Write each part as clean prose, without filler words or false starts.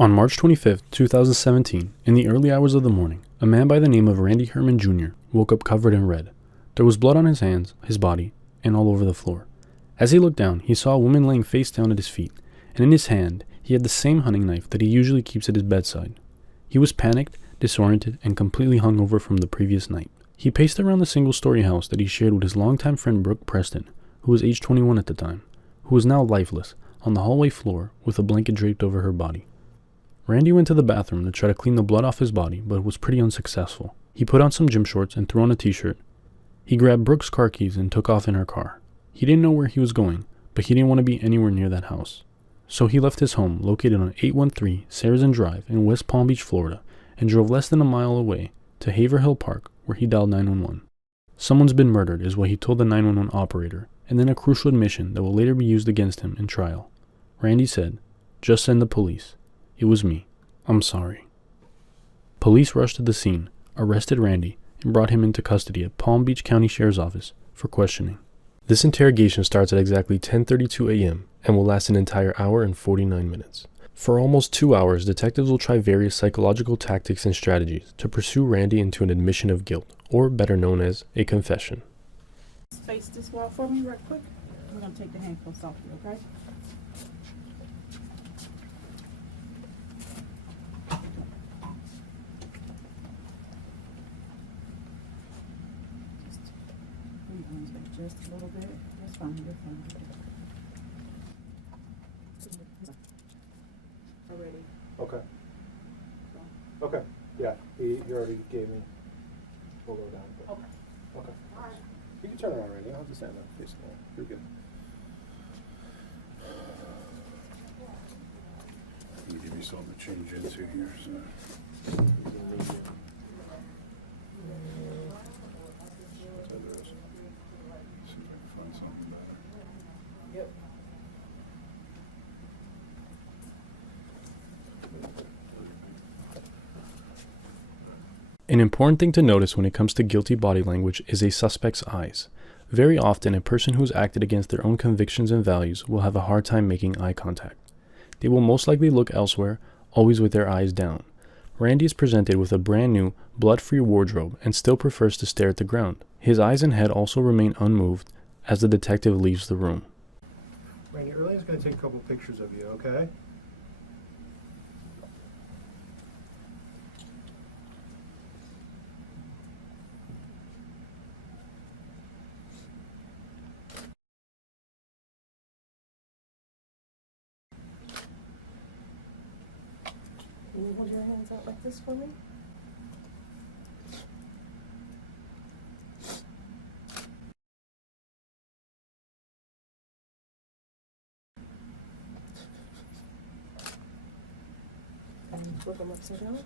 On March 25, 2017, in the early hours of the morning, a man by the name of Randy Herman Jr. woke up covered in red. There was blood on his hands, his body, and all over the floor. As he looked down, he saw a woman laying face down at his feet, and in his hand, he had the same hunting knife that he usually keeps at his bedside. He was panicked, disoriented, and completely hungover from the previous night. He paced around the single-story house that he shared with his longtime friend Brooke Preston, who was age 21 at the time, who was now lifeless, on the hallway floor with a blanket draped over her body. Randy went to the bathroom to try to clean the blood off his body, but was pretty unsuccessful. He put on some gym shorts and threw on a t-shirt. He grabbed Brooke's car keys and took off in her car. He didn't know where he was going, but he didn't want to be anywhere near that house. So he left his home, located on 813 Saracen Drive in West Palm Beach, Florida, and drove less than a mile away to Haverhill Park, where he dialed 911. Someone's been murdered is what he told the 911 operator, and then a crucial admission that will later be used against him in trial. Randy said, "Just send the police. It was me. I'm sorry." Police rushed to the scene, arrested Randy, and brought him into custody at Palm Beach County Sheriff's Office for questioning. This interrogation starts at exactly 10:32 a.m. and will last an entire hour and 49 minutes. For almost 2 hours, detectives will try various psychological tactics and strategies to pursue Randy into an admission of guilt, or better known as a confession. Face this wall for me right quick. We're going to take the handcuffs off you, okay? Just a little bit. That's fine. You're fine. Already. Okay. Okay. Yeah, he already gave me. We'll go down. But. Okay. Okay. All right. You can turn around, Randy. I'll have to stand up. Face the wall. You're good. Let me give you something to change into here. So. Yep. An important thing to notice when it comes to guilty body language is a suspect's eyes. Very often, a person who's acted against their own convictions and values will have a hard time making eye contact. They will most likely look elsewhere, always with their eyes down. Randy is presented with a brand new, blood-free wardrobe and still prefers to stare at the ground. His eyes and head also remain unmoved as the detective leaves the room. Randy, Erling's going to take a couple pictures of you, okay? Can you hold your hands out like this for me? And flip them upside down.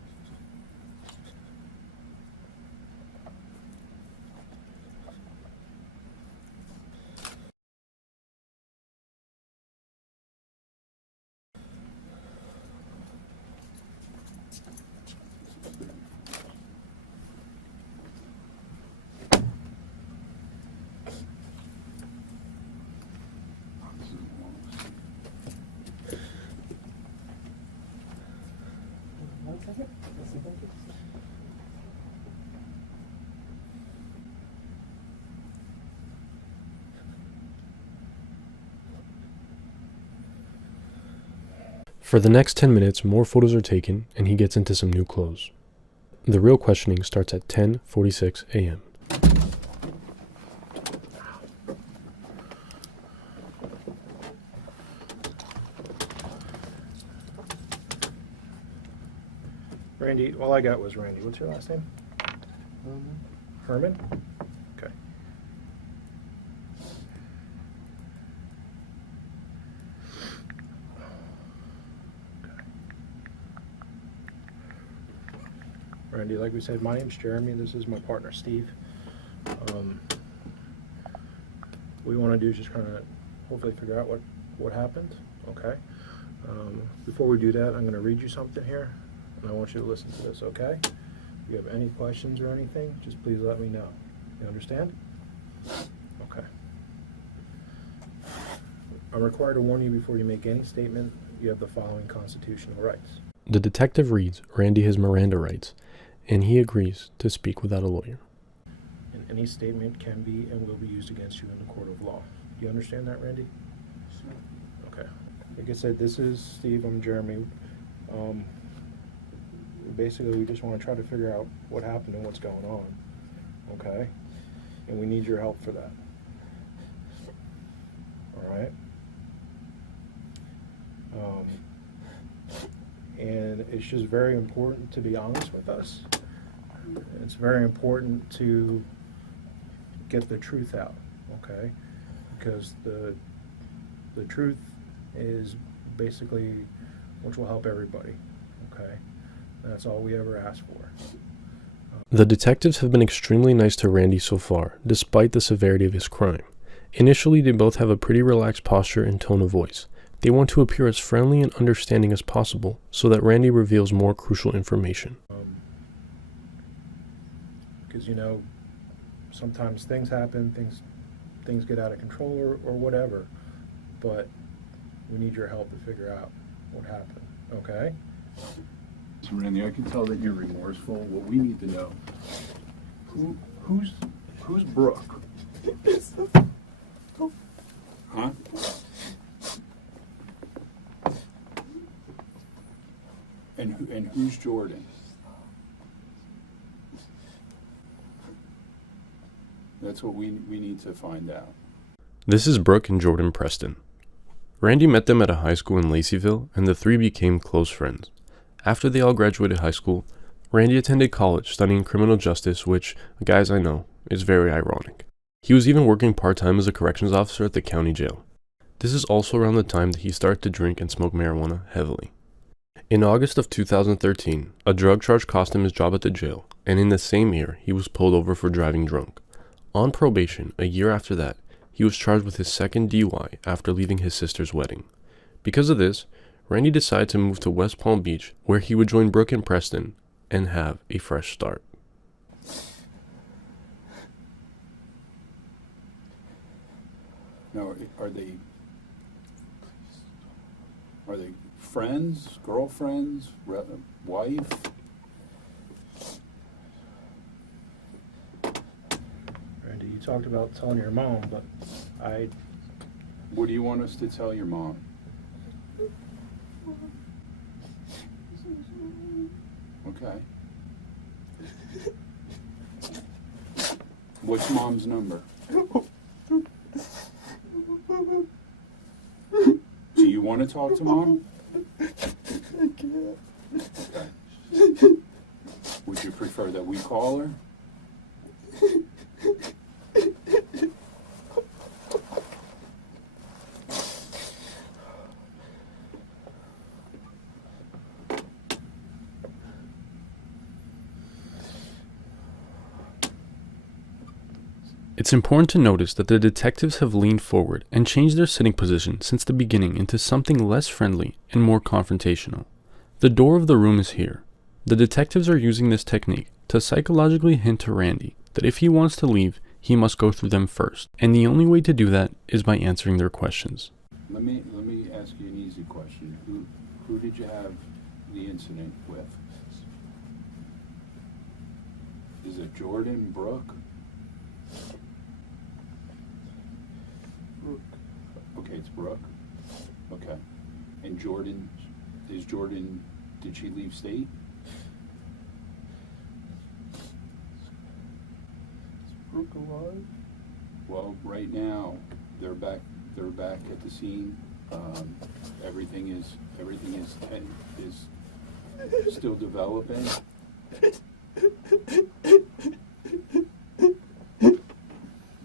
One second. Let's see, thank you. For the next 10 minutes, more photos are taken and he gets into some new clothes. The real questioning starts at 10:46 a.m. Randy, all I got was Randy. What's your last name? Herman? Okay. Randy, like we said, my name's Jeremy. This is my partner, Steve. What we want to do is just kind of hopefully figure out what happened. Okay. Before we do that, I'm going to read you something here, and I want you to listen to this, okay? If you have any questions or anything, just please let me know. You understand? Okay. I'm required to warn you before you make any statement you have the following constitutional rights. The detective reads Randy his Miranda rights, and he agrees to speak without a lawyer. And any statement can be and will be used against you in the court of law. Do you understand that, Randy? Okay. Like I said, this is Steve. I'm Jeremy. Basically, we just want to try to figure out what happened and what's going on. Okay? And we need your help for that. All right? And it's just very important to be honest with us. It's very important to get the truth out, okay? Because the truth is basically which will help everybody, okay? That's all we ever ask for. The detectives have been extremely nice to Randy so far, despite the severity of his crime. Initially, they both have a pretty relaxed posture and tone of voice. They want to appear as friendly and understanding as possible so that Randy reveals more crucial information. Because, you know, sometimes things happen, things get out of control or whatever, but we need your help to figure out what happened, okay? So Randy, I can tell that you're remorseful. What we need to know, who's Brooke? Huh? And who's Jordan? That's what we need to find out. This is Brooke and Jordan Preston. Randy met them at a high school in Laceyville, and the three became close friends. After they all graduated high school, Randy attended college studying criminal justice, which, guys I know, is very ironic. He was even working part-time as a corrections officer at the county jail. This is also around the time that he started to drink and smoke marijuana heavily. In August of 2013, a drug charge cost him his job at the jail, and in the same year, he was pulled over for driving drunk. On probation, a year after that, he was charged with his second DUI after leaving his sister's wedding. Because of this, Randy decided to move to West Palm Beach, where he would join Brooke and Preston and have a fresh start. Now, are they friends, girlfriends, wife? Randy, you talked about telling your mom, but What do you want us to tell your mom? Okay. What's mom's number? Do you want to talk to mom? I can't. Okay. Would you prefer that we call her? It's important to notice that the detectives have leaned forward and changed their sitting position since the beginning into something less friendly and more confrontational. The door of the room is here. The detectives are using this technique to psychologically hint to Randy that if he wants to leave, he must go through them first, and the only way to do that is by answering their questions. Let me ask you an easy question. Who did you have the incident with? Is it Jordan, Brooke? Brooke. Okay, it's Brooke. Okay. And Jordan, did she leave state? Is Brooke alive? Well, right now, they're back at the scene. Everything is still developing.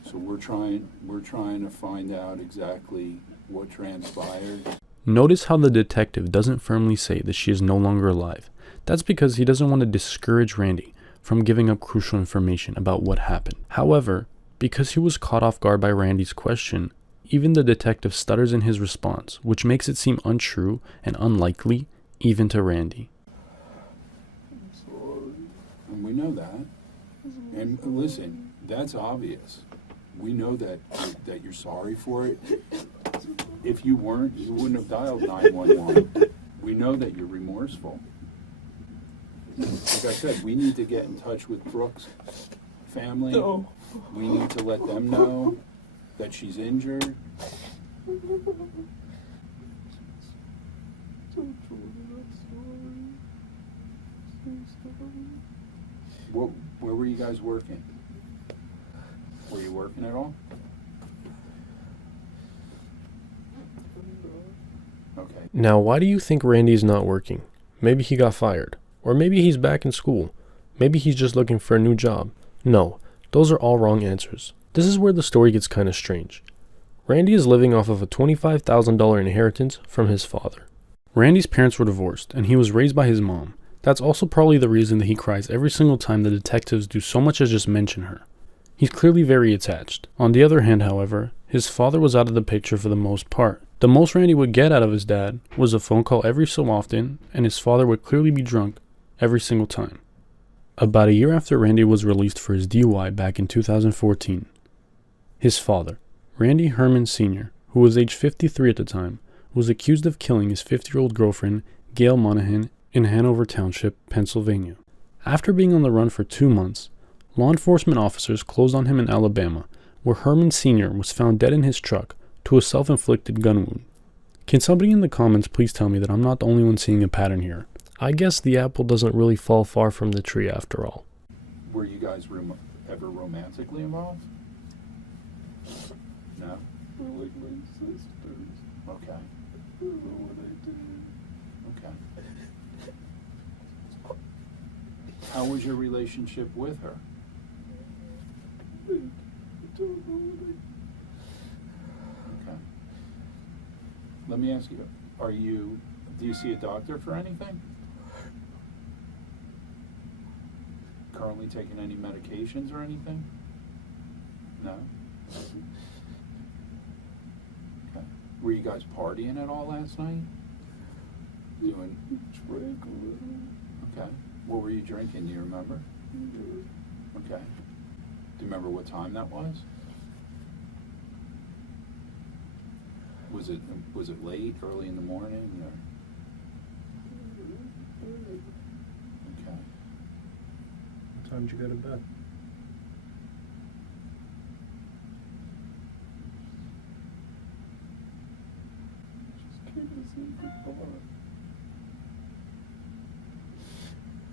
So we're trying to find out exactly what transpired. Notice how the detective doesn't firmly say that she is no longer alive. That's because he doesn't want to discourage Randy from giving up crucial information about what happened. However, because he was caught off guard by Randy's question, even the detective stutters in his response, which makes it seem untrue and unlikely even to Randy. I'm sorry. And we know that. And listen, that's obvious. We know that you're sorry for it. If you weren't, you wouldn't have dialed 911. We know that you're remorseful. Like I said, we need to get in touch with Brooke's family. No. We need to let them know that she's injured. Don't Jordan, I'm sorry. So sorry. Where were you guys working? Were you working at all? Okay. Now, why do you think Randy's not working? Maybe he got fired. Or maybe he's back in school. Maybe he's just looking for a new job. No, those are all wrong answers. This is where the story gets kind of strange. Randy is living off of a $25,000 inheritance from his father. Randy's parents were divorced, and he was raised by his mom. That's also probably the reason that he cries every single time the detectives do so much as just mention her. He's clearly very attached. On the other hand, however, his father was out of the picture for the most part. The most Randy would get out of his dad was a phone call every so often, and his father would clearly be drunk every single time. About a year after Randy was released for his DUI back in 2014, his father, Randy Herman Sr., who was age 53 at the time, was accused of killing his 50-year-old girlfriend, Gail Monahan, in Hanover Township, Pennsylvania. After being on the run for 2 months, law enforcement officers closed on him in Alabama, where Herman Sr. was found dead in his truck to a self-inflicted gun wound. Can somebody in the comments please tell me that I'm not the only one seeing a pattern here? I guess the apple doesn't really fall far from the tree after all. Were you guys ever romantically involved? No? We're like my sisters. Okay. I don't know what I did. Okay. How was your relationship with her? I don't know what Okay. Let me ask you, do you see a doctor for anything? Currently taking any medications or anything? No? Okay. Were you guys partying at all last night? Doing, drank a little. okay. What were you drinking, do you remember? Yeah. Okay. Do you remember what time that was? Was it late, early in the morning, or? Okay. What time did you go to bed? Just came to say goodbye.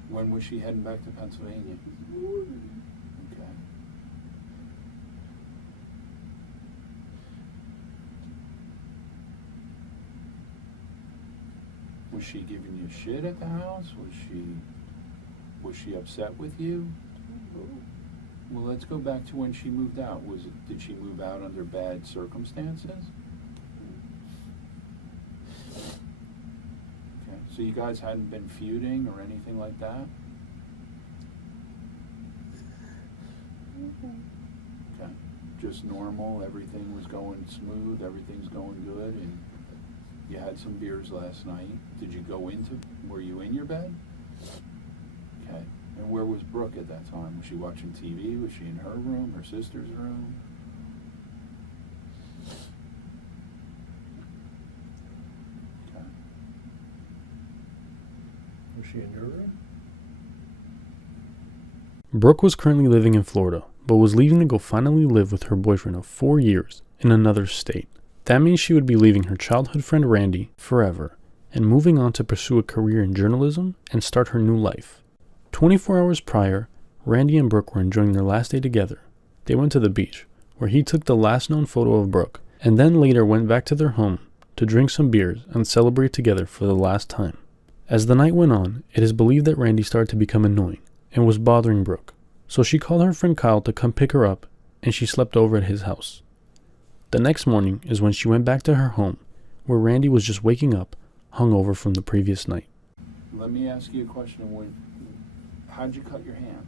When was she heading back to Pennsylvania? This morning. Okay. Was she giving you shit at the house? Was she upset with you? Well, let's go back to when she moved out. Did she move out under bad circumstances? Okay. So you guys hadn't been feuding or anything like that? Okay. Just normal, everything was going smooth, everything's going good, and you had some beers last night. Were you in your bed? Okay. And where was Brooke at that time? Was she watching TV? Was she in her room, her sister's room? Okay. Was she in your room? Brooke was currently living in Florida, but was leaving to go finally live with her boyfriend of 4 years in another state. That means she would be leaving her childhood friend Randy forever and moving on to pursue a career in journalism and start her new life. 24 hours prior, Randy and Brooke were enjoying their last day together. They went to the beach, where he took the last known photo of Brooke, and then later went back to their home to drink some beers and celebrate together for the last time. As the night went on, it is believed that Randy started to become annoying and was bothering Brooke, so she called her friend Kyle to come pick her up, and she slept over at his house. The next morning is when she went back to her home, where Randy was just waking up, hungover from the previous night. Let me ask you a question. How'd you cut your hand?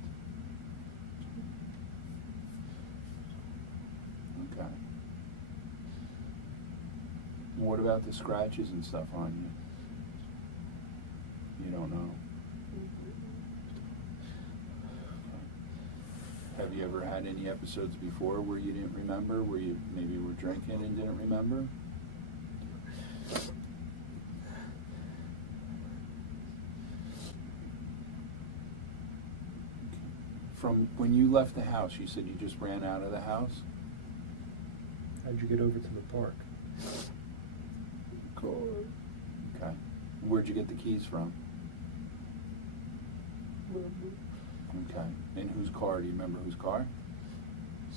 Okay. What about the scratches and stuff on you? You don't know? Have you ever had any episodes before where you didn't remember, where you maybe were drinking and didn't remember? From when you left the house, you said you just ran out of the house? How'd you get over to the park? Car. Okay. Where'd you get the keys from? Remember? Okay. In whose car? Do you remember whose car?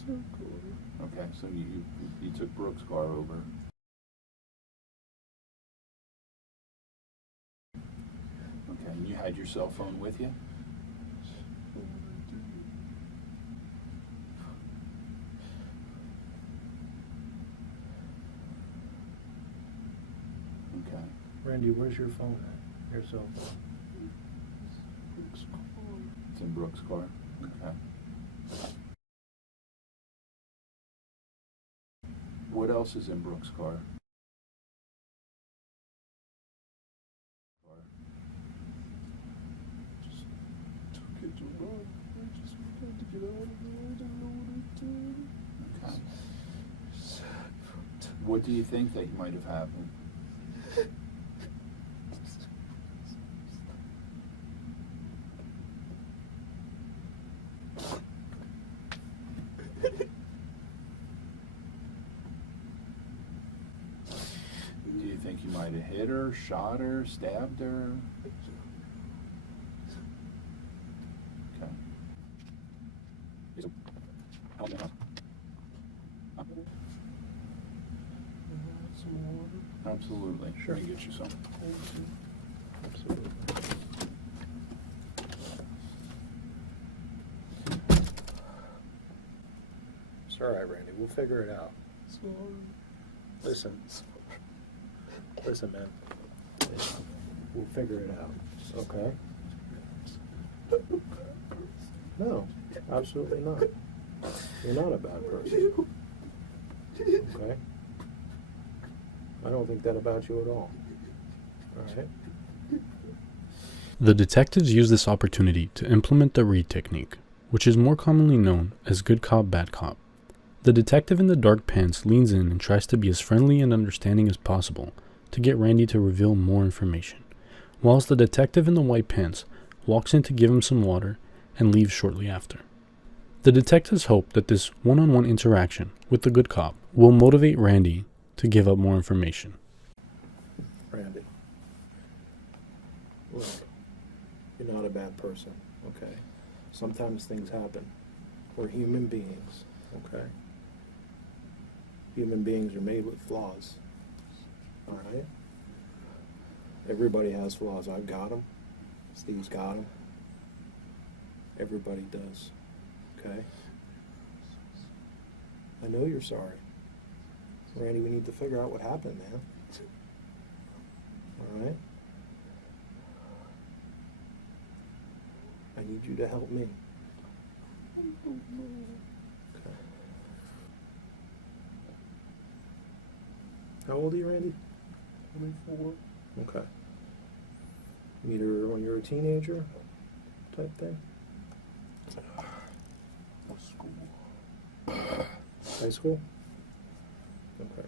Some car. Okay, so you took Brooke's car over. Okay, and you had your cell phone with you? What would I do? Okay. Randy, where's your phone at? Your cell phone? Brooks' car. It's in Brooke's car? Okay. What else is in Brooke's car? Just took it to run. I just had to get out of there. I didn't know what I did. Okay. Sad for a What do you think that might have happened? Do you think you might have hit her, shot her, stabbed her? Okay. Some water. Absolutely. Sure. Let me get you some. Thank you. Absolutely. It's all right, Randy. We'll figure it out. Sorry. Listen. Listen, man. We'll figure it out. Okay? No, absolutely not. You're not a bad person. Okay? I don't think that about you at all. All right? The detectives used this opportunity to implement the Reed technique, which is more commonly known as good cop, bad cop. The detective in the dark pants leans in and tries to be as friendly and understanding as possible to get Randy to reveal more information, whilst the detective in the white pants walks in to give him some water and leaves shortly after. The detectives hope that this one-on-one interaction with the good cop will motivate Randy to give up more information. Randy. Look, you're not a bad person, okay? Sometimes things happen. We're human beings, okay? Human beings are made with flaws, all right? Everybody has flaws. I've got them. Steve's got them. Everybody does, okay? I know you're sorry. Randy, we need to figure out what happened, man. All right? I need you to help me. I don't know. Okay. How old are you, Randy? 24. Okay. Meet her when you're a teenager type thing? School. High school? Okay.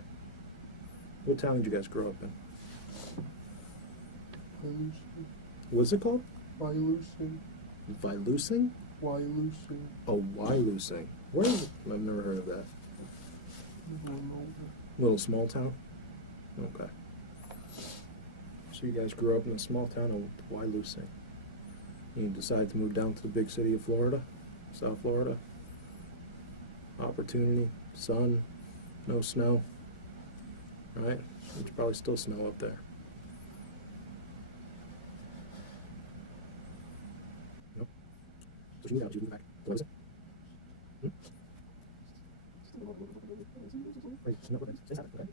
What town did you guys grow up in? Wailusing. What's it called? Wailusing. Vilusing? Wailusing. Oh, Wailusing. Where is it? I've never heard of that. Little small town? Okay. So you guys grew up in a small town of Wailusing. You decided to move down to the big city of Florida, South Florida. Opportunity, sun, no snow. Right? There's probably still snow up there. Nope. So you got to move back. What is it? Wait, no, it's happened, right?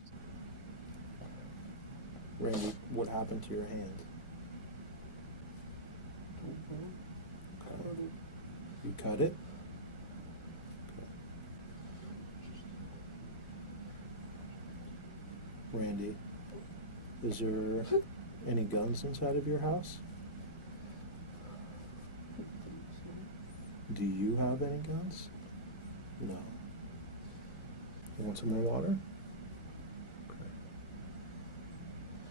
Randy, what happened to your hand? Okay. You cut it? Okay. Randy, is there any guns inside of your house? Do you have any guns? No. You want some more water? Okay.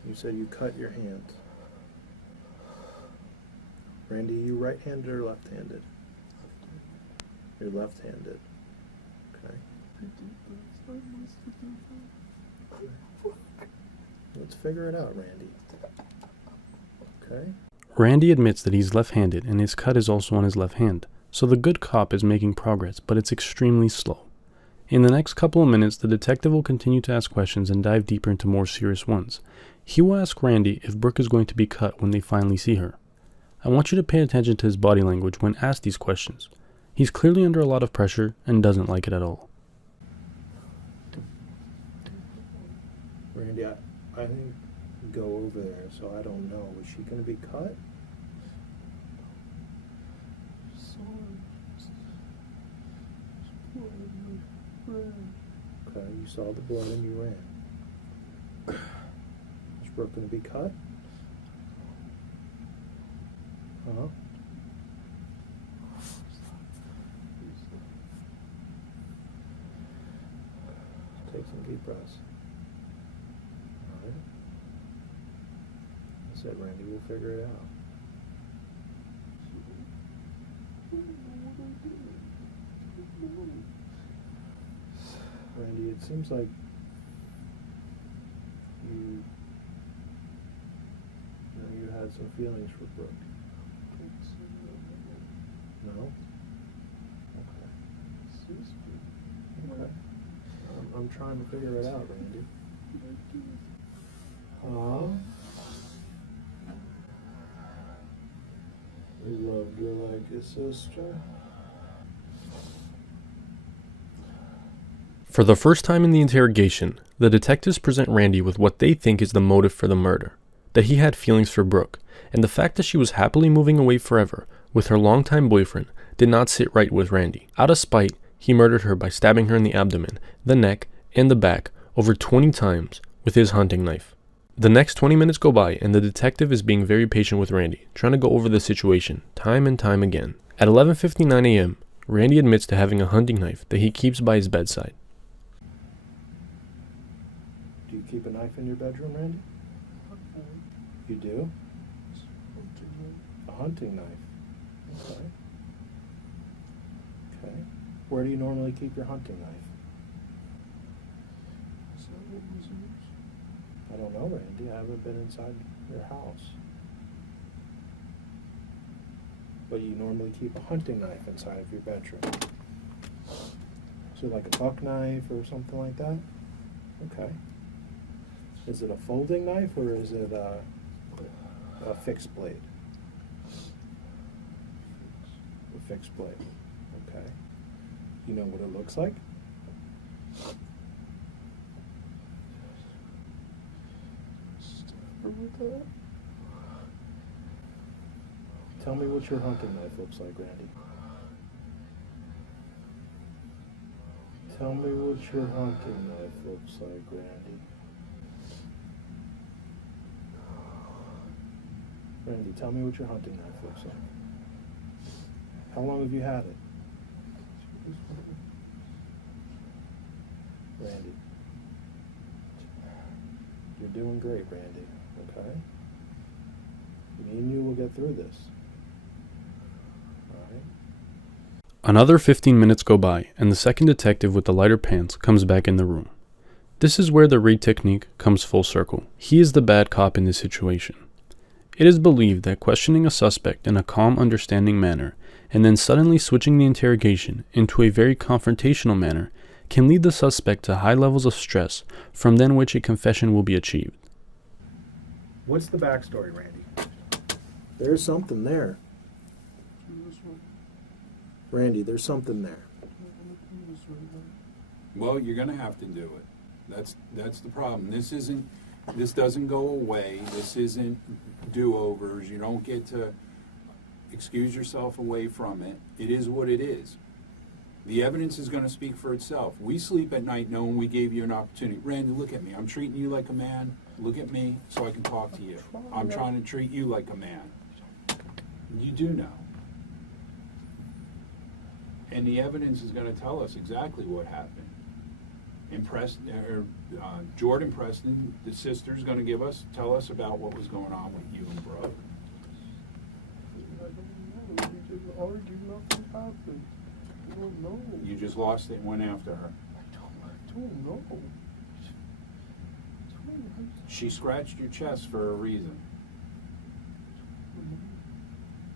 You said you cut your hand. Randy, you right-handed or left-handed? You're left-handed. Okay. I did this. I must have done that. Let's figure it out, Randy. Okay. Randy admits that he's left-handed and his cut is also on his left hand, so the good cop is making progress, but it's extremely slow. In the next couple of minutes, the detective will continue to ask questions and dive deeper into more serious ones. He will ask Randy if Brooke is going to be cut when they finally see her. I want you to pay attention to his body language when asked these questions. He's clearly under a lot of pressure and doesn't like it at all. Randy, I didn't go over there, so I don't know. Was she going to be cut? Okay, you saw the blood and you ran. Is Brooke going to be cut? Huh? Take some deep breaths. Alright. I said, Randy, we'll figure it out. Randy, it seems like you had some feelings for Brooke. No? Okay. Okay. I'm trying to figure it out, Randy. We loved you like a sister. For the first time in the interrogation, the detectives present Randy with what they think is the motive for the murder, that he had feelings for Brooke, and the fact that she was happily moving away forever with her longtime boyfriend did not sit right with Randy. Out of spite, he murdered her by stabbing her in the abdomen, the neck, and the back over 20 times with his hunting knife. The next 20 minutes go by and the detective is being very patient with Randy, trying to go over the situation time and time again. At 11:59 a.m., Randy admits to having a hunting knife that he keeps by his bedside. Do you keep a knife in your bedroom, Randy? You do? A hunting knife. Okay. Okay. Where do you normally keep your hunting knife? I don't know, Randy. I haven't been inside your house. But you normally keep a hunting knife inside of your bedroom. So like a buck knife or something like that? Okay. Is it a folding knife or is it a fixed blade? A fixed blade. Okay. You know what it looks like? Tell me what your hunting knife looks like, Randy. Tell me what your hunting knife looks like, Randy. Randy, tell me what your hunting knife looks like. How long have you had it? Randy. You're doing great, Randy. Okay? Me and you will get through this. Alright? Another 15 minutes go by, and the second detective with the lighter pants comes back in the room. This is where the raid technique comes full circle. He is the bad cop in this situation. It is believed that questioning a suspect in a calm, understanding manner, and then suddenly switching the interrogation into a very confrontational manner, can lead the suspect to high levels of stress, from then which a confession will be achieved. What's the backstory, Randy? There's something there. Randy, there's something there. Well, you're going to have to do it. That's the problem. This doesn't go away. This isn't do-overs. You don't get to excuse yourself away from it. It is what it is. The evidence is going to speak for itself. We sleep at night knowing we gave you an opportunity. Randy, look at me. I'm treating you like a man. Look at me so I can talk to you. I'm trying to treat you like a man. You do know. And the evidence is going to tell us exactly what happened. Jordan Preston, the sister, is going to tell us about what was going on with you and Brooke. I don't know. We didn't argue. Nothing happened. I don't know. You just lost it and went after her. I don't know. She scratched your chest for a reason.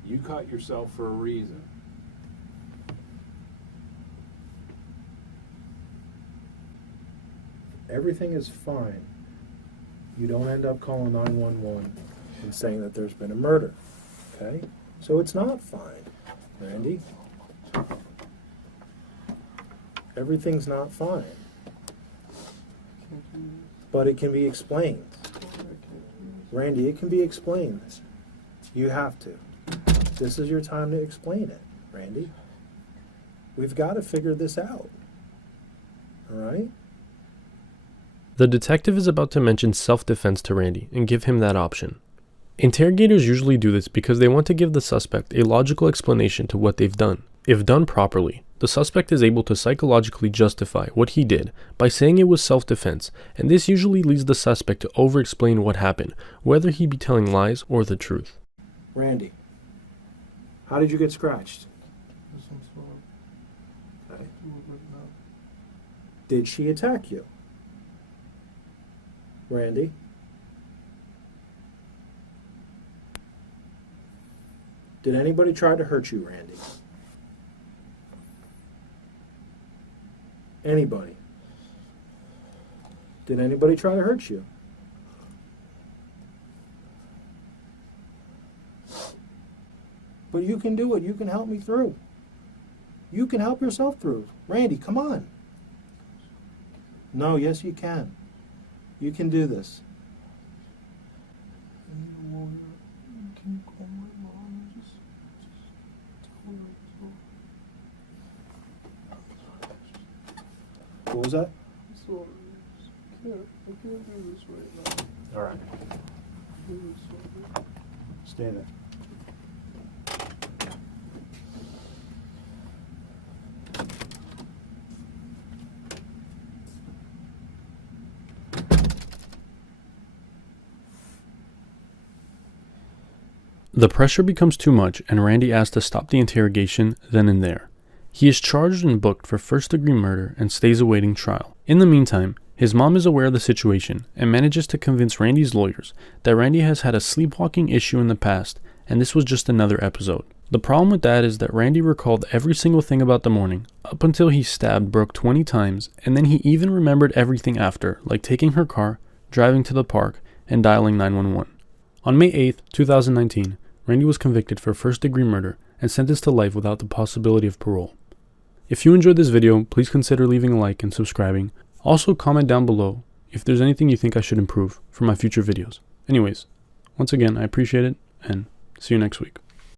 You cut yourself for a reason. Everything is fine. You don't end up calling 911 and saying that there's been a murder. Okay? So it's not fine, Randy. Everything's not fine. But it can be explained. Randy, it can be explained. You have to. This is your time to explain it, Randy. We've got to figure this out. All right? The detective is about to mention self-defense to Randy and give him that option. Interrogators usually do this because they want to give the suspect a logical explanation to what they've done. If done properly, the suspect is able to psychologically justify what he did by saying it was self-defense, and this usually leads the suspect to over-explain what happened, whether he be telling lies or the truth. Randy, how did you get scratched? There's some sort of Okay. fluid right now. Did she attack you? Randy? Did anybody try to hurt you, Randy? Anybody? Did anybody try to hurt you? But you can do it. You can help me through. You can help yourself through. Randy, come on. No, yes, you can. You can do this. I need a lawyer. Can you call my mom and just tell her it's all. What was that? I'm sorry. I can't do this right now. All right. I'm really sorry. Stay there. The pressure becomes too much and Randy asks to stop the interrogation then and there. He is charged and booked for first-degree murder and stays awaiting trial. In the meantime, his mom is aware of the situation and manages to convince Randy's lawyers that Randy has had a sleepwalking issue in the past and this was just another episode. The problem with that is that Randy recalled every single thing about the morning up until he stabbed Brooke 20 times, and then he even remembered everything after, like taking her car, driving to the park, and dialing 911. On May 8th, 2019, Randy was convicted for first-degree murder and sentenced to life without the possibility of parole. If you enjoyed this video, please consider leaving a like and subscribing. Also, comment down below if there's anything you think I should improve for my future videos. Anyways, once again, I appreciate it, and see you next week.